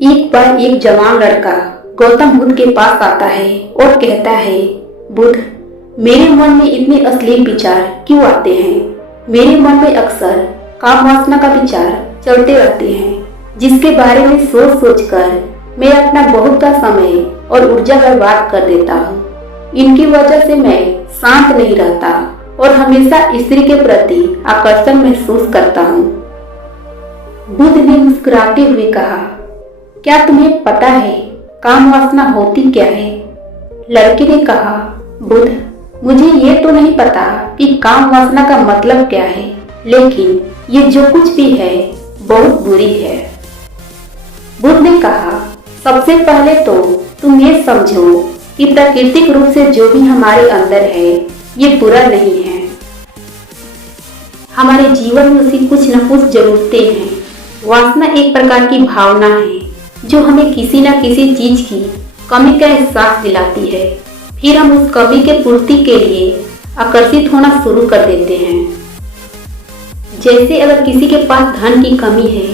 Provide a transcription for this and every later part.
एक बार एक जवान लड़का गौतम बुद्ध के पास आता है और कहता है, बुद्ध, मेरे मन में इतने अश्लील विचार क्यों आते हैं। मेरे मन में अक्सर काम वासना का विचार चलते रहते हैं, जिसके बारे में सोच सोच कर मैं अपना बहुत सा समय और ऊर्जा बर्बाद कर देता हूँ। इनकी वजह से मैं शांत नहीं रहता और हमेशा स्त्री के प्रति आकर्षण महसूस करता हूँ। बुद्ध ने मुस्कुराते हुए कहा, क्या तुम्हें पता है काम वासना होती क्या है? लड़के ने कहा, बुद्ध, मुझे ये तो नहीं पता कि काम वासना का मतलब क्या है, लेकिन ये जो कुछ भी है बहुत बुरी है। बुद्ध ने कहा, सबसे पहले तो तुम ये समझो कि प्राकृतिक रूप से जो भी हमारे अंदर है ये बुरा नहीं है। हमारे जीवन में उसकी कुछ न कुछ जरूरतें हैं। वासना एक प्रकार की भावना है जो हमें किसी न किसी चीज की कमी का एहसास दिलाती है। फिर हम उस कमी के पूर्ति के लिए आकर्षित होना शुरू कर देते हैं। जैसे अगर किसी के पास धन की कमी है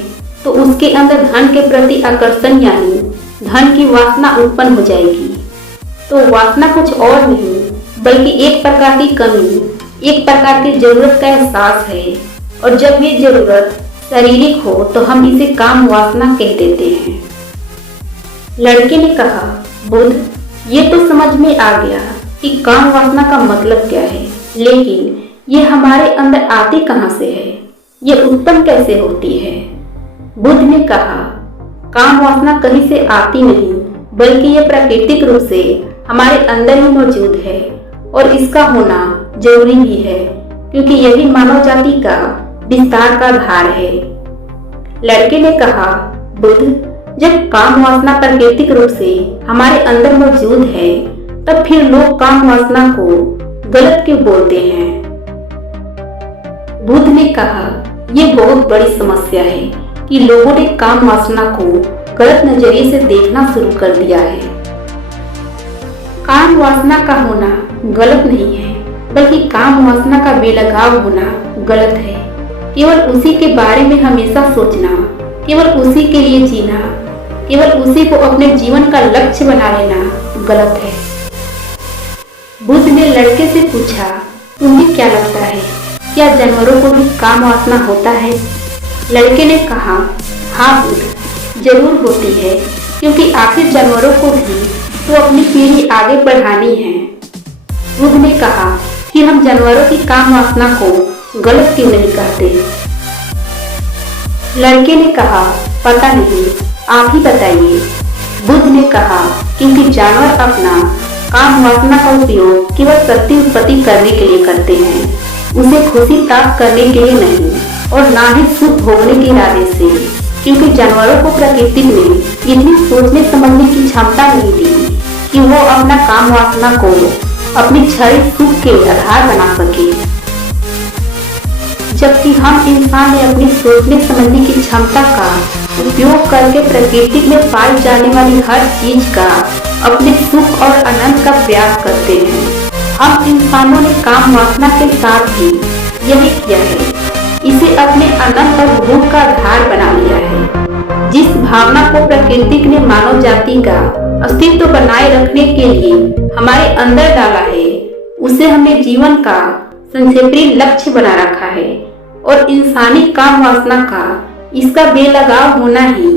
तो उसके अंदर धन के प्रति आकर्षण यानी धन की वासना उत्पन्न हो जाएगी। तो वासना कुछ और नहीं बल्कि एक प्रकार की कमी, एक प्रकार की जरूरत का एहसास है, और जब ये जरूरत शारीरिक हो तो हम इसे काम वासना कह देते हैं। लड़के ने कहा, बुद्ध, ये तो समझ में आ गया कि काम वासना का मतलब क्या है, लेकिन ये हमारे अंदर आती कहाँ से है, ये उत्पन्न कैसे होती है? बुद्ध ने कहा, काम वासना कहीं से आती नहीं बल्कि ये प्राकृतिक रूप से हमारे अंदर ही मौजूद है और इसका होना जरूरी भी है, क्योंकि यही मानव जाति का विस्तार का आधार है। लड़के ने कहा, बुद्ध, जब काम वासना प्राकृतिक रूप से हमारे अंदर मौजूद है तब फिर लोग काम वासना को गलत क्यों बोलते हैं? बुद्ध ने कहा, ये बहुत बड़ी समस्या है कि लोगों ने काम वासना को गलत नजरिए से देखना शुरू कर दिया है। काम वासना का होना गलत नहीं है, बल्कि काम वासना का बेलगाव होना गलत है। केवल उसी के बारे में हमेशा सोचना, केवल उसी के लिए जीना, केवल उसी को अपने जीवन का लक्ष्य बना लेना गलत है। बुद्ध ने लड़के से पूछा, तुम्हें क्या लगता है, क्या जानवरों को भी काम वासना होता है? लड़के ने कहा, हाँ बुद्ध, जरूर होती है, क्योंकि आखिर जानवरों को भी तो अपनी पीढ़ी आगे बढ़ानी है। बुद्ध ने कहा, कि हम जानवरों की काम वासना को गलत क्यों नहीं कहते? लड़के ने कहा, पता नहीं, आप ही बताइए। बुद्ध ने कहा, क्योंकि जानवर अपना काम वासना का उपयोग केवल शक्ति उत्पत्ति करने के लिए करते हैं, उसे खुशी प्राप्त करने के लिए नहीं, और ना ही सुख भोगने के इरादे से, क्योंकि जानवरों को प्रकृति ने इतनी सोचने समझने की क्षमता नहीं दी कि वो अपना काम वासना को अपनी क्षणिक सुख के आधार बना सके, जबकि हम इंसान ने अपनी सोचने समझने की क्षमता का उपयोग करके प्रकृति में पाई जाने वाली हर चीज का अपने सुख और आनंद का प्रयास करते हैं। हम इंसानों ने काम वासना के साथ ही यही किया है, इसे अपने आनंद और भोग का आधार बना लिया है। जिस भावना को प्रकृति ने मानव जाति का अस्तित्व बनाए रखने के लिए हमारे अंदर डाला है, उसे हमने जीवन का संक्षेपी लक्ष्य बना रखा है, और इंसानी काम वासना का इसका बेलगाव होना ही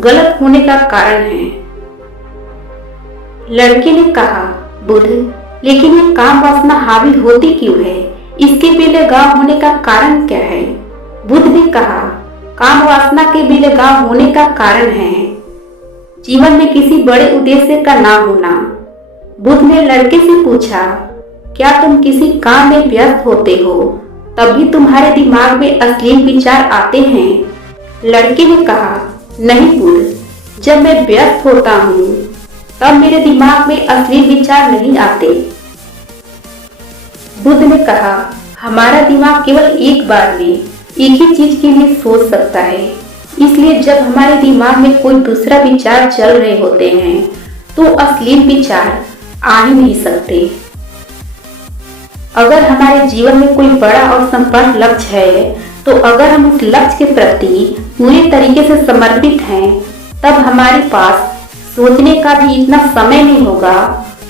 गलत होने का कारण है। लड़के ने कहा, बुद्ध, लेकिन ये काम वासना हावी होती क्यों है, इसके बेलगाव होने का कारण क्या है? बुद्ध ने कहा, काम वासना के बेलगाव होने का कारण है जीवन में किसी बड़े उद्देश्य का ना होना। बुद्ध ने लड़के से पूछा, क्या तुम किसी काम में व्यस्त होते हो तभी तुम्हारे दिमाग में अश्लील विचार आते हैं? लड़के ने कहा, नहीं बुद्ध, जब मैं व्यस्त होता हूँ तब मेरे दिमाग में अश्लील विचार नहीं आते। बुद्ध ने कहा, हमारा दिमाग केवल एक बार में एक ही चीज के लिए सोच सकता है, इसलिए जब हमारे दिमाग में कोई दूसरा विचार चल रहे होते हैं तो अश्लील विचार आ ही नहीं सकते। अगर हमारे जीवन में कोई बड़ा और संपन्न लक्ष्य है, तो अगर हम उस लक्ष्य के प्रति पूरे तरीके से समर्पित हैं तब हमारे पास सोचने का भी इतना समय नहीं होगा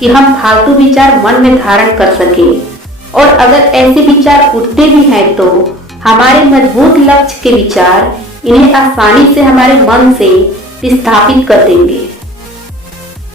कि हम फालतू विचार मन में धारण कर सके। और अगर ऐसे विचार उठते भी हैं तो हमारे मजबूत लक्ष्य के विचार इन्हें आसानी से हमारे मन से विस्थापित कर देंगे।